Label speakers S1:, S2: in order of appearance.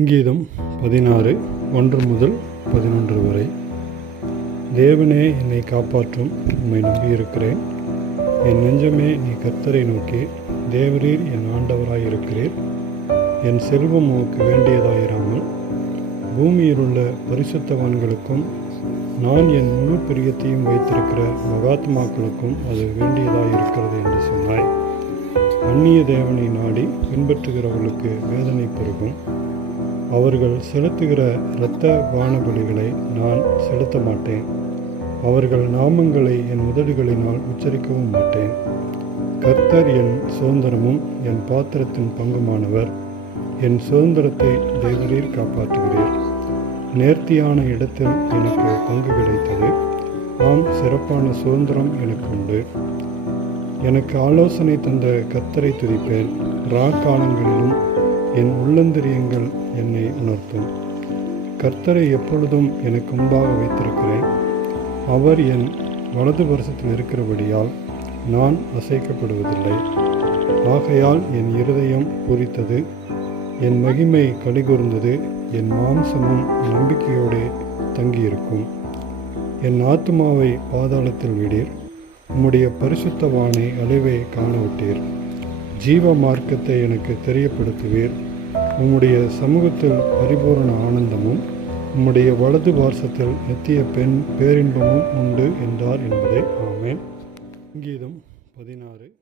S1: சங்கீதம் பதினாறு ஒன்று முதல் பதினொன்று வரை. தேவனே என்னை காப்பாற்றும் உம்மை நம்பியிருக்கிறேன். என் நெஞ்சமே நீ கர்த்தரை நோக்கி தேவரீர் என் ஆண்டவராயிருக்கிறீர். என் செல்வம் உமக்கு வேண்டியதாயிராமல் பூமியில் உள்ள பரிசுத்தவான்களுக்கும் நான் என் முழு பிரியத்தையும் வைத்திருக்கிற மகாத்மாக்களுக்கும் அது வேண்டியதாயிருக்கிறது என்று சொன்னாய். அந்நிய தேவனை நாடி பின்பற்றுகிறவர்களுக்கு வேதனை பெருகும். அவர்கள் செலுத்துகிற இரத்த பானபலிகளை நான் செலுத்த மாட்டேன். அவர்கள் நாமங்களை என் உதடுகளினால் உச்சரிக்கவும் மாட்டேன். கர்த்தர் என் சுதந்திரமும் என் பாத்திரத்தின் பங்குமானவர். என் சுதந்திரத்தை தேவரீர் காப்பாற்றுகிறீர். நேர்த்தியான இடத்தில் எனக்கு பங்கு கிடைத்தது. ஆம் சிறப்பான சுதந்திரம் எனக்கு உண்டு. எனக்கு ஆலோசனை தந்த கத்தரை துதிப்பேன். ரா காலங்களிலும் என் உள்ளந்திரியங்கள் என்னை உணர்த்தும். கர்த்தரை எப்பொழுதும் எனக்கு முன்பாக வைத்திருக்கிறேன். அவர் என் வலது வருஷத்தில் இருக்கிறபடியால் நான் அசைக்கப்படுவதில்லை. ஆகையால் என் இருதயம் பூரித்தது. என் மகிமை கலிகூர்ந்தது. என் மாம்சமும் நம்பிக்கையோடு தங்கியிருக்கும். என் ஆத்துமாவை பாதாளத்தில் விடீர். உம்முடைய பரிசுத்தவானை அழிவை காணவிட்டீர். ஜீவ மார்க்கத்தை எனக்கு தெரியப்படுத்துவீர். உம்முடைய சமூகத்தில் பரிபூரண ஆனந்தமும் உம்முடைய வலது பார்சத்தில் நித்திய பெண் பேரின்பமும் உண்டு என்றார் என்பதை. ஆமேன். கீதம் பதினாறு.